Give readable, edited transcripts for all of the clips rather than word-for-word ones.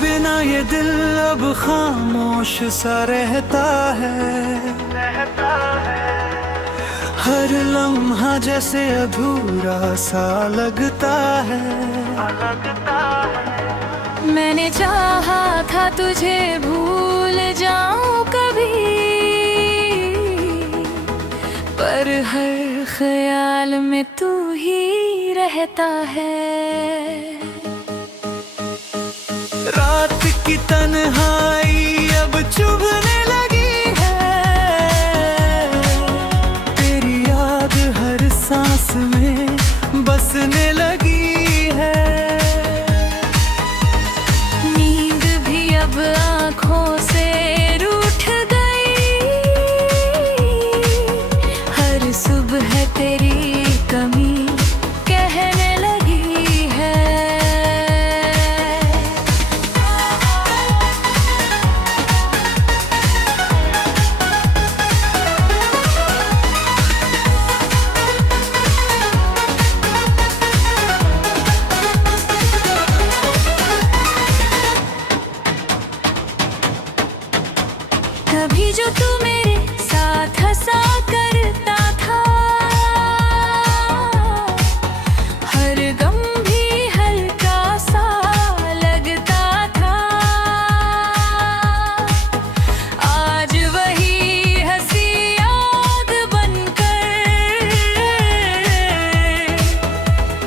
बिना ये दिल अब खामोश सा रहता है। हर लम्हा जैसे अधूरा सा लगता है। मैंने चाहा था तुझे भूल जाऊं कभी, पर हर ख्याल में तू ही रहता है। रात की तन्हाई अब चुभने लगी है। तेरी याद हर सांस में बसने लगी है। नींद भी अब आँखों से रूठ गई। हर सुबह तेरी कमी कहने लगी है। कभी जो तू मेरे साथ हंसा करता था, हर गम भी हल्का सा लगता था। आज वही हंसी याद बनकर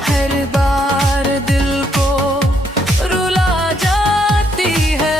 हर बार दिल को रुला जाती है।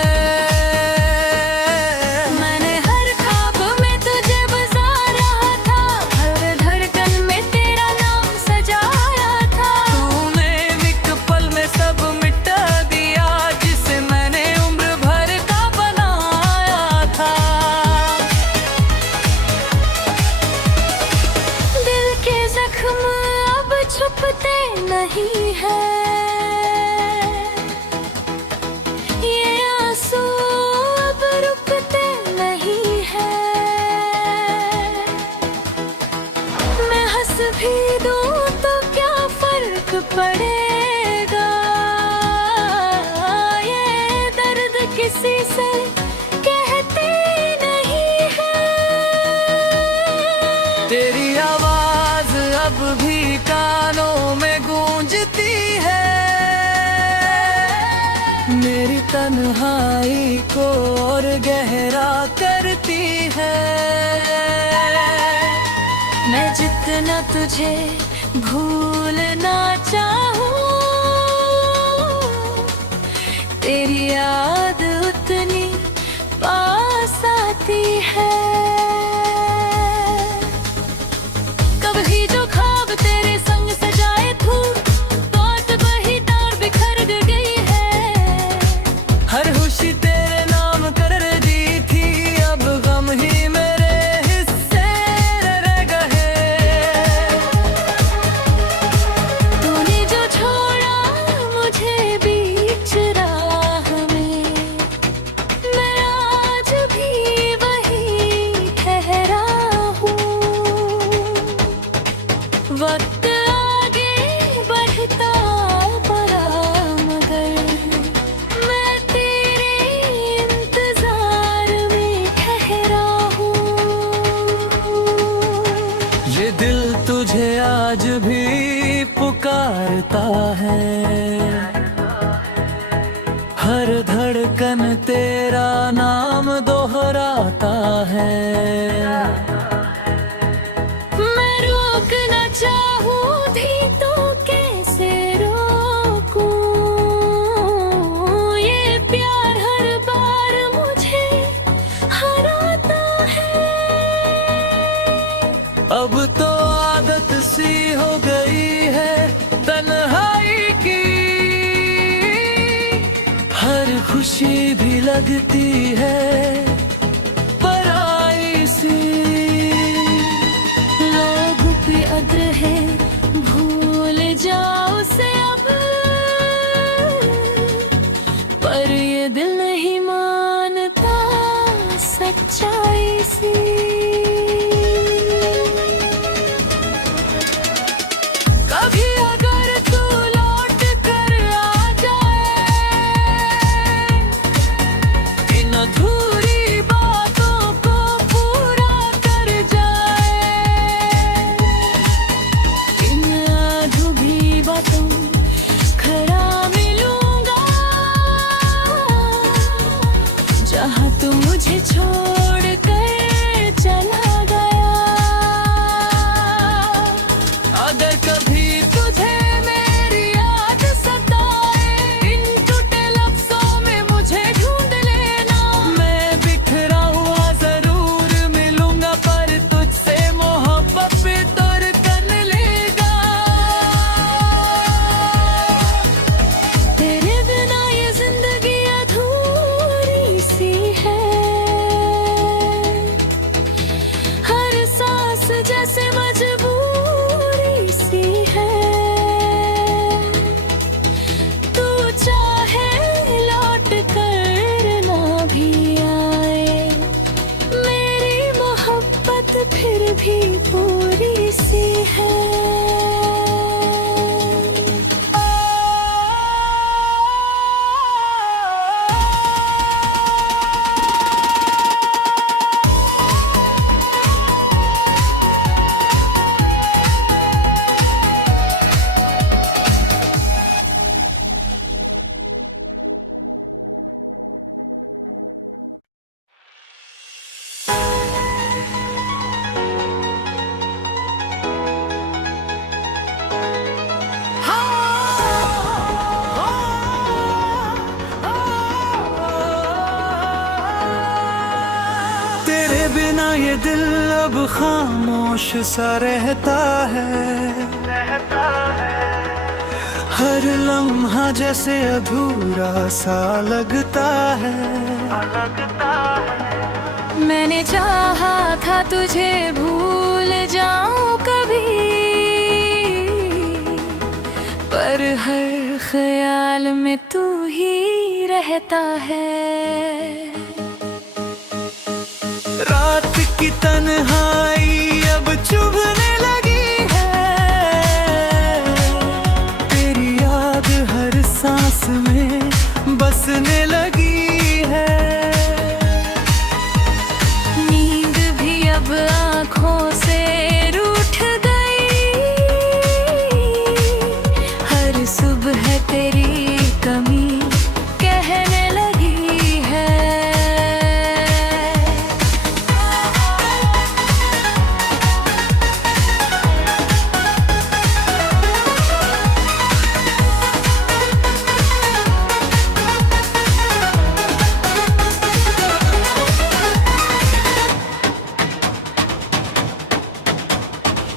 छुपते नहीं है ये आंसू, अब रुकते नहीं है। मैं हंस भी दूं तो क्या फर्क पड़ेगा। ये दर्द किसी से कहते नहीं है। तेरी आवाज अब भी कानों में गूंजती है। मेरी तन्हाई को और गहरा करती है। मैं जितना तुझे भूलना चाहूं, तेरी याद उतनी पास आती है। कभी जो ख्वाब तेरे संग सजाए थे, बात वही तार बिखर गई है। हर खुशी तेरे नाम कर दी थी, अब गम ही मेरे हिस्से रह गए। तूने जो छोड़ा मुझे बीच राह में, मैं आज भी वही ठहरा हूँ। वक्त आगे बढ़ता पड़ा मगर मैं तेरे इंतजार में ठहरा हूँ। ये दिल तुझे आज भी पुकारता है। हर धड़कन तेरा नाम दोहराता है। मैं रोकना चाहूं भी तो कैसे रोकूं। ये प्यार हर बार मुझे हराता है। अब तो आदत सी हो गई है तन्हाई की। हर खुशी भी लगती है पराई सी। लोग पे अद्र है, भूल जाओ से अब, पर ये दिल नहीं मानता सच्चाई सी। कभी अगर तू लौट कर आ जाए, बिना ये दिल अब खामोश सा रहता है। हर लम्हा जैसे अधूरा सा लगता है। मैंने चाहा था तुझे भूल जाऊं कभी, पर हर ख्याल में तू ही रहता है। रात की तन्हाई अब चुभने लगी है। तेरी याद हर सांस में बसने लगी है। नींद भी अब आँखों से रूठ गई। हर सुबह तेरी कमी कहने लगी है।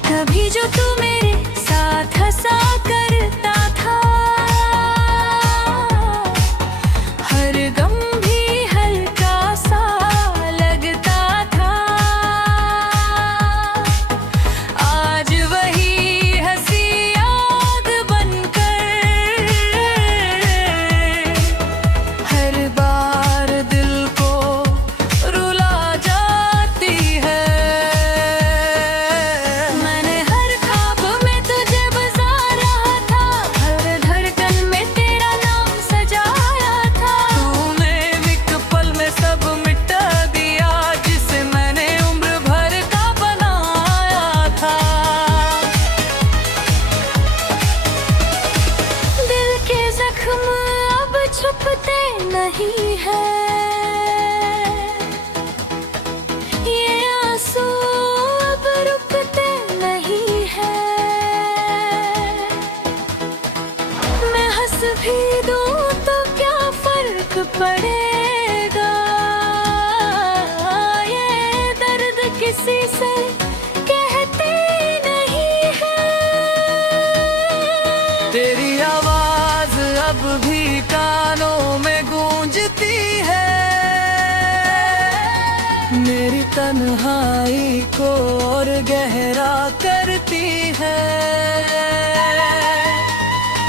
कभी जो तू मेरे साथ हंसा करता था, हर गम भी हल्का सा लगता था। आज वही हंसी याद बनकर हर बार दिल को रुला जाती है। छुपते नहीं है ये आंसू, अब रुकते नहीं है। मैं हंस भी दूं तो क्या फर्क पड़ेगा। ये दर्द किसी से कहते नहीं है। तेरी आवाज अब भी कानों में गूंजती है। मेरी तन्हाई को और गहरा करती है।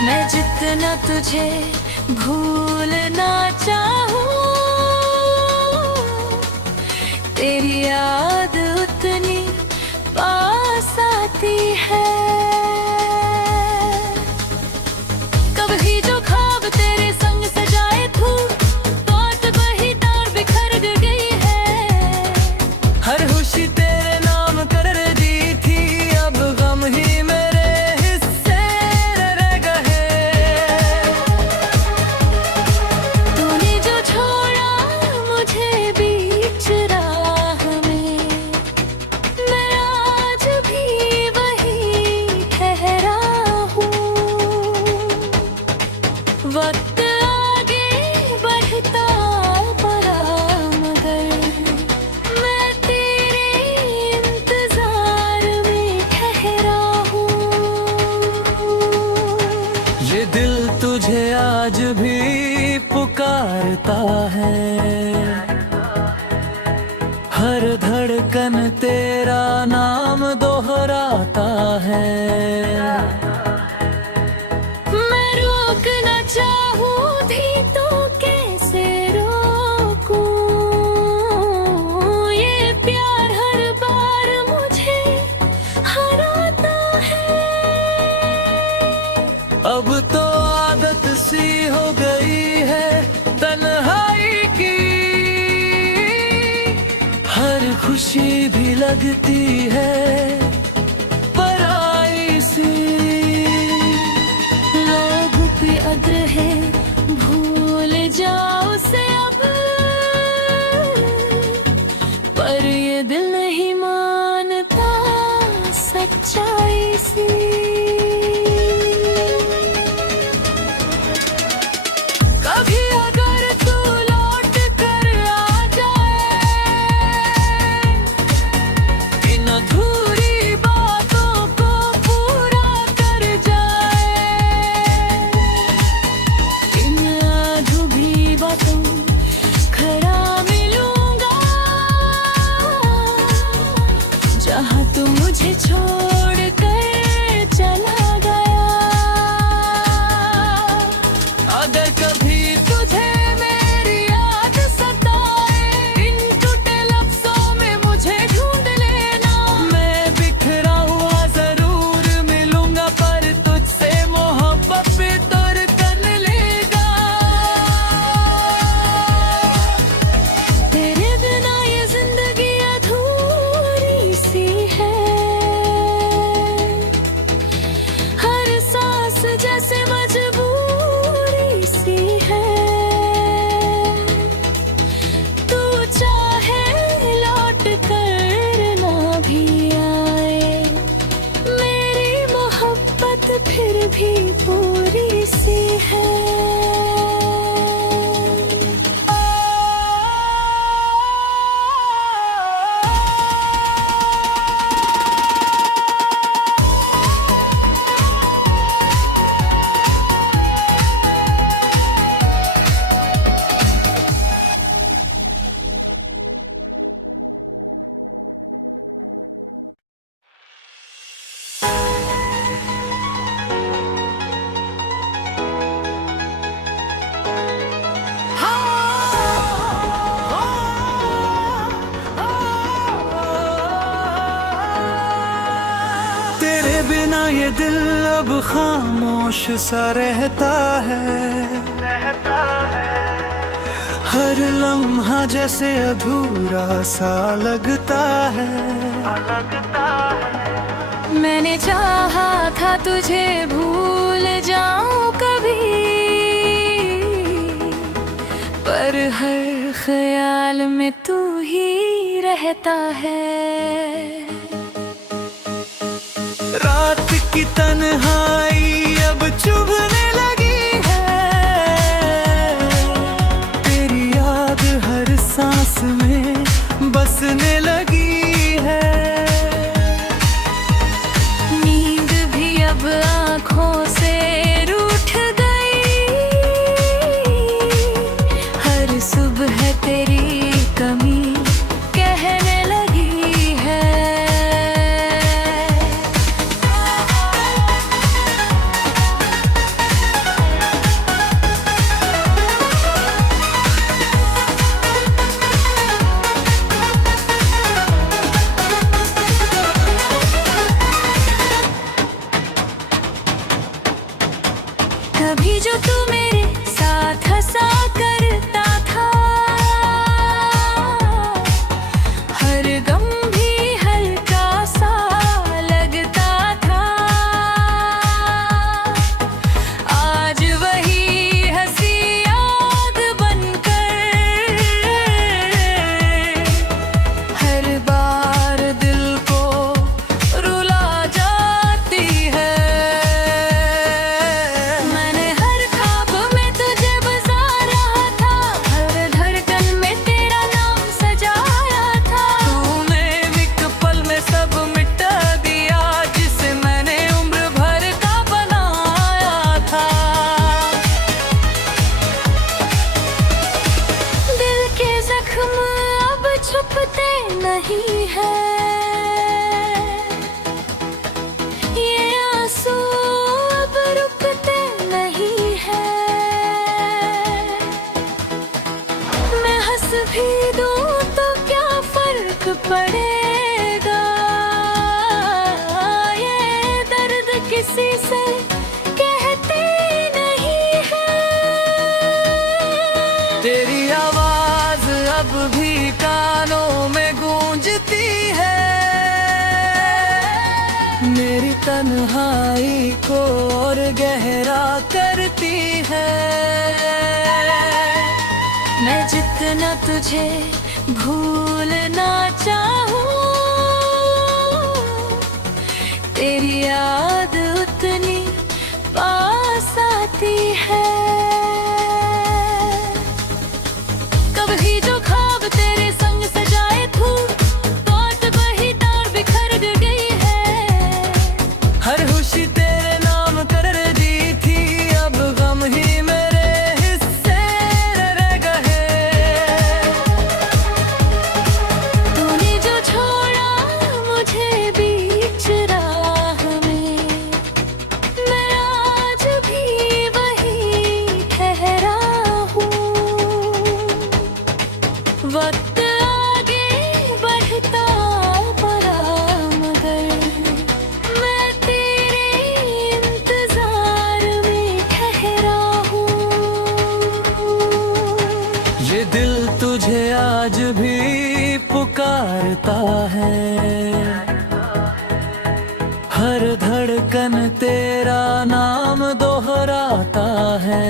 मैं जितना तुझे भूलना चाहूं, तेरी याद उतनी पास आती है। कभी जो ख्वाब तेरे संग सजाए थे, बात वही तार बिखर गई है। हर खुशी तेरे नाम कर दी थी, अब गम ही मेरे हिस्से रह गए। तूने जो छोड़ा मुझे बीच राह में, मैं आज भी वही ठहरा हूँ। वक्त आगे बढ़ता पड़ा मगर मैं तेरे इंतजार में ठहरा हूँ। ये दिल तुझे आज भी पुकारता है। हर धड़कन तेरा नाम दोहराता है। मैं रोकना चाहूँ भी तो कैसे रोकूं। ये प्यार हर बार मुझे हराता है। अब तो आदत सी हो गई है तन्हाई की। हर खुशी भी लगती है पराई सी। लोग पे अद्र है, भूल जाओ से अब, पर ये दिल नहीं मानता सच्चाई सी। कभी अगर तू लौट कर आ जाए, अगर कभी तुझे मेरी याद सताए, इन टूटे लफ्जों में मुझे ढूंढ लेना। मैं बिखरा हुआ जरूर मिलूंगा, पर तुझसे मोहब्बत भी तोड़ कर लेगा। तेरे बिना ये जिंदगी अधूरी सी है, हर सांस जैसे मजबूरी सी है। तू चाहे लौट कर ना भी आए, मेरी मोहब्बत फिर भी पूरी सी है। तेरे बिना ये दिल अब खामोश सा रहता है, हर लम्हा जैसे अधूरा सा लगता है। मैंने चाहा था तुझे भूल जाऊं कभी, पर हर ख्याल में तू ही रहता है। रात की तन्हाई अब चुभने लगी है, तेरी याद हर सांस में बसने लगी है। नींद भी अब आँखों से रूठ गई, हर सुबह तेरी कमी कहने लगी है। कभी जो तू मेरे साथ हंसा करता था, हर गम भी हल्का सा लगता था। आज वही हंसी याद बनकर हर बार दिल को रुला जाती है। मैंने हर ख्वाब में तुझे बसा रहा था, हर धड़कन में तेरा नाम सजाया था। तूने एक पल में सब मिटा दिया, जिसे मैंने उम्र भर का बनाया था। दिल के जख्म अब छुपते नहीं है, ये आंसू अब रुकते नहीं है। मैं हंस भी दूं तो क्या फर्क पड़ेगा, ये दर्द किसी से कहते नहीं है। तेरी आवाज अब भी कानों में गूंजती है, मेरी तन्हाई को और गहरा करती है। मैं जितना तुझे भूलना चाहूं, तेरी याद उतनी पास आती है। कभी जो ख्वाब तेरे संग सजाए थे, बात वही तार बिखर गई है। हर खुशी तेरे नाम कर दी थी, अब गम ही मेरे हिस्से रह गए। तूने जो छोड़ा मुझे बीच राह में, दिल तुझे आज भी पुकारता है, हर धड़कन तेरा नाम दोहराता है।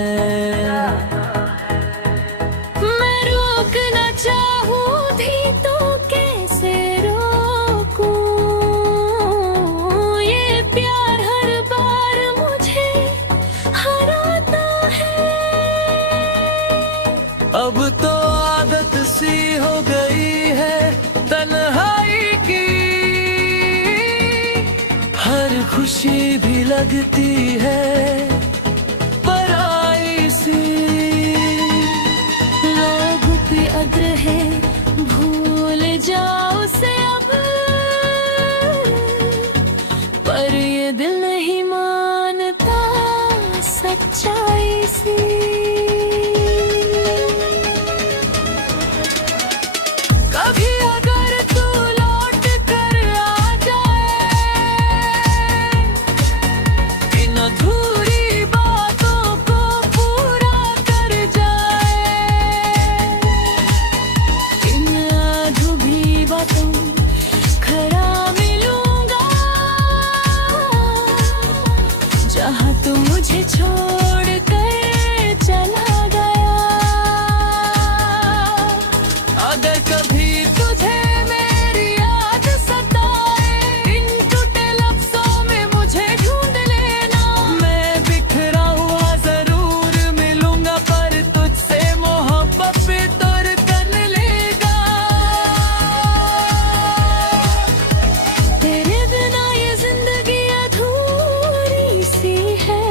मैं रोकना चाहूं भी तो कैसे रोकूं, ये प्यार हर बार मुझे हराता है। अब तो आदत सी हो गई है तन्हाई की, हर खुशी भी लगती है पराई सी। लोग भी अग्र है, भूल जाओ से अब, पर ये दिल नहीं मानता सच्चाई सी। कभी अगर तू लौट कर आ जाए, इन अधूरी बातों को पूरा कर जाए, इन अधूरी बातों खरा मिलूंगा, जहाँ तू मुझे छोड़ कर चला गया। अगर कभी तुझे मेरी याद सताए, इन टूटे लफ्जों में मुझे ढूंढ लेना। मैं बिखरा हुआ जरूर मिलूंगा, पर तुझसे मोहब्बत भी तोड़ कर लेगा। तेरे बिना ये जिंदगी अधूरी सी है,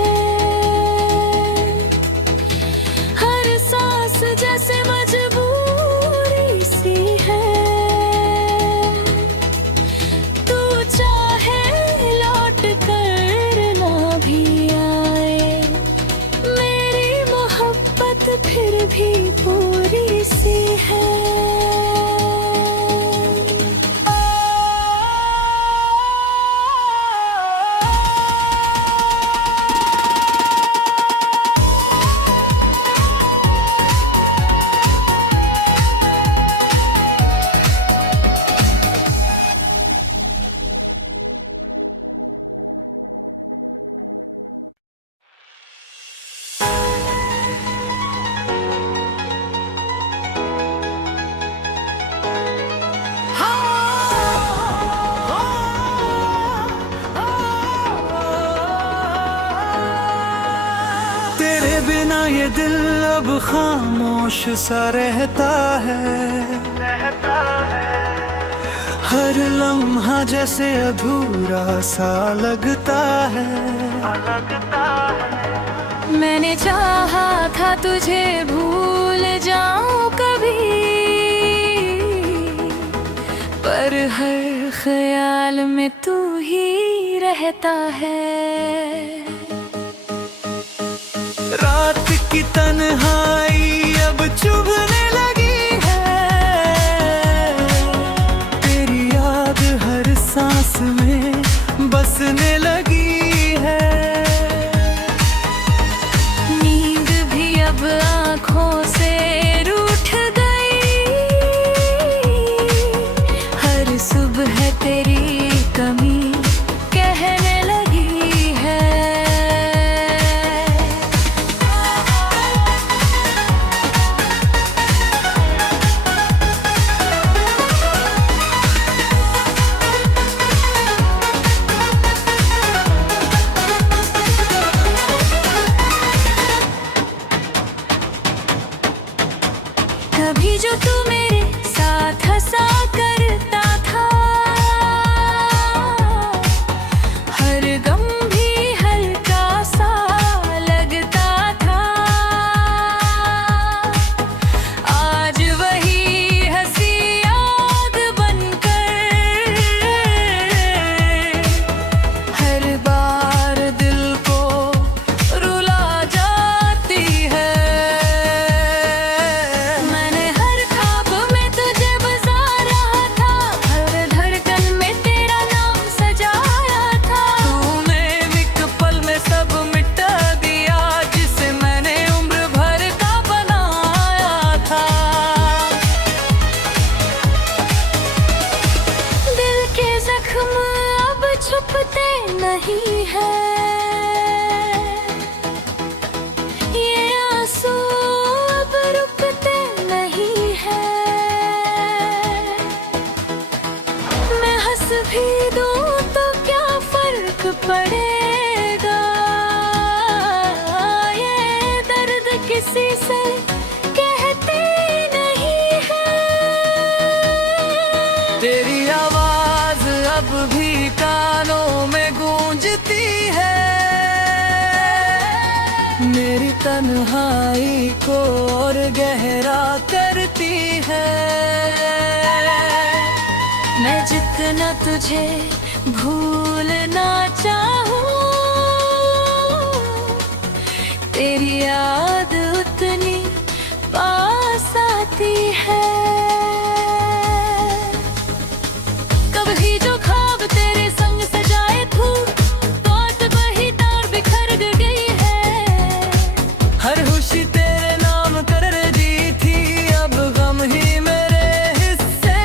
हर सांस जैसे मजबूरी सी है। तू चाहे लौट कर ना भी आए, मेरी मोहब्बत फिर भी पूरी सी है। तेरे बिना ये दिल अब खामोश सा रहता है, हर लम्हा जैसे अधूरा सा लगता है। मैंने चाहा था तुझे भूल जाऊं कभी, पर हर ख्याल में तू ही रहता है। रात की तन्हाई अब चुभने लगी है, तेरी याद हर सांस में बसने लगी है। नींद भी अब आँखों से रूठ गई, हर सुबह तेरी कमी कहने लगी है। कभी जो तू मेरे साथ हंसा करता था, हर गम भी हल्का सा लगता था। आज वही हंसी याद बनकर हर बार दिल को रुला जाती है। मैंने हर ख्वाब में तुझे बसा रहा था, किसी से कहते नहीं है। तेरी आवाज अब भी कानों में गूंजती है, मेरी तन्हाई को और गहरा करती है। मैं जितना तुझे भूलना चाहूं, तेरी याद उतनी पास आती है। कभी जो ख्वाब तेरे संग सजाए थू, बात वही तार बिखर गई है। हर खुशी तेरे नाम कर दी थी, अब गम ही मेरे हिस्से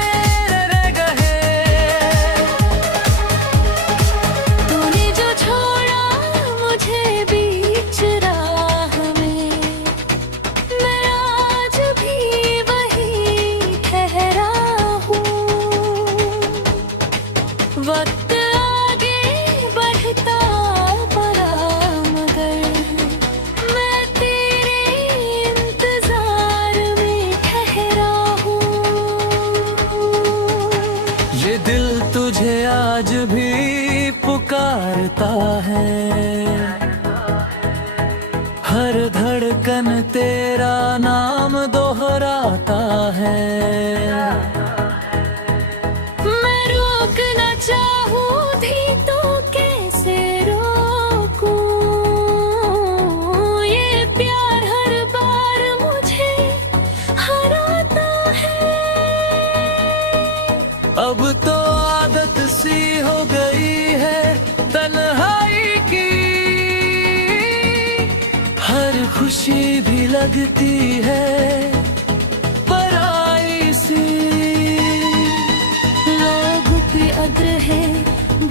रह गए। तूने जो छोड़ा मुझे बीच राह में, मैं आज भी वही ठहरा हूँ। वक्त आगे बढ़ता पड़ा मगर मैं तेरे इंतजार में ठहरा हूँ। ये दिल तुझे आज भी पुकारता है, हर धड़कन तेरा नाम दोहराता है। मैं रोकना चाहूँ भी तो कैसे रोकूं, ये प्यार हर बार मुझे हराता है। अब तो आदत सी हो गई है तन्हाई की, हर खुशी भी लगती है पराई सी। लोग भी अग्र है,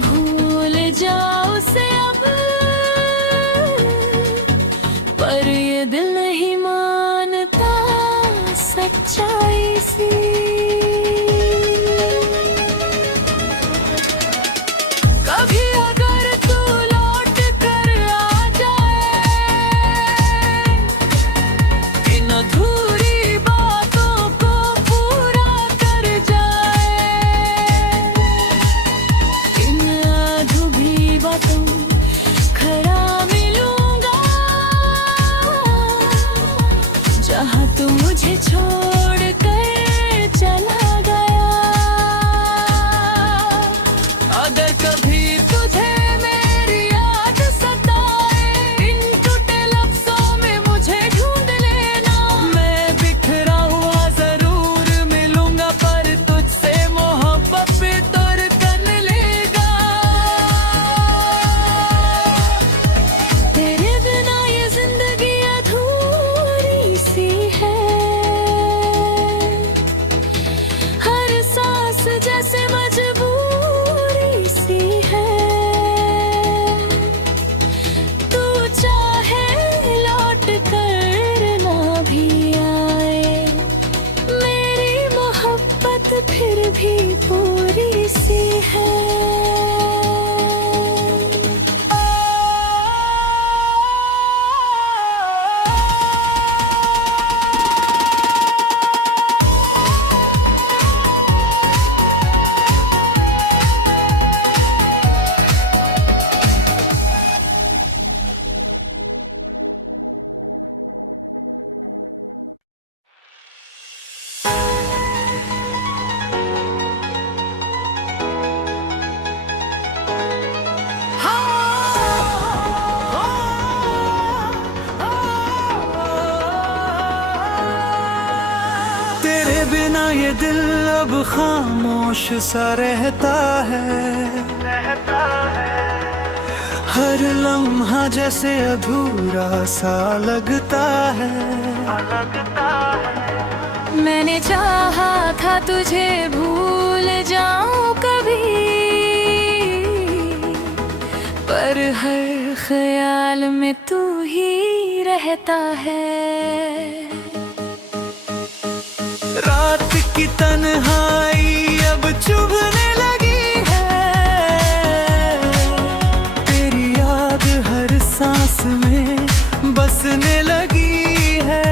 भूल जाओ से अब, पर ये दिल नहीं मानता सच्चाई सी। कभी अगर तू लौट कर आ जाए, इन अधूरी बातों को पूरा कर जाए। इन अधूरी बातों खड़ा मिलूंगा, जहाँ तू मुझे छोड़ कर चला गया। अगर कभी तुझे मेरी याद सताए, इन टूटे लफ्जों में मुझे ढूंढ लेना। मैं बिखरा हुआ जरूर मिलूंगा, पर तुझसे मोहब्बत भी तोड़ कर लेगा। तेरे बिना ये जिंदगी अधूरी सी है, हर सांस जैसे मजबूरी सी है। तू चाहे लौट कर ना भी आए, मेरी मोहब्बत फिर भी पूरी सी है। तेरे बिना ये दिल अब खामोश सा रहता है, हर लम्हा जैसे अधूरा सा लगता है। मैंने चाहा था तुझे भूल जाऊं कभी, पर हर ख्याल में तू ही रहता है। रात की तन्हाई अब चुभने लगी है, तेरी याद हर सांस में बसने लगी है।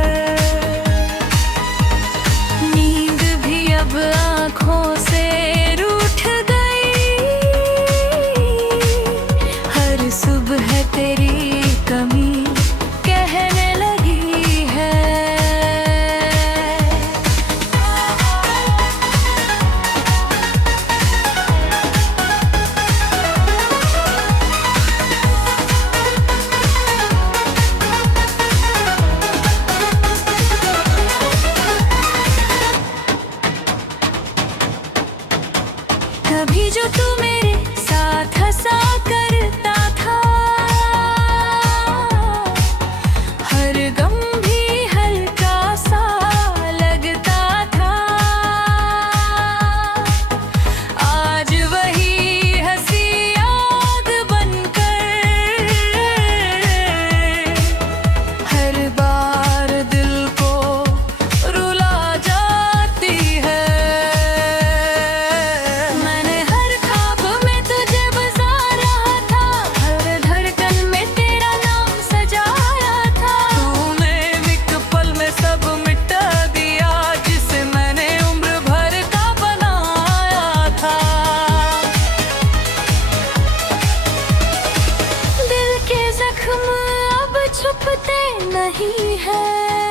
छुपते नहीं है।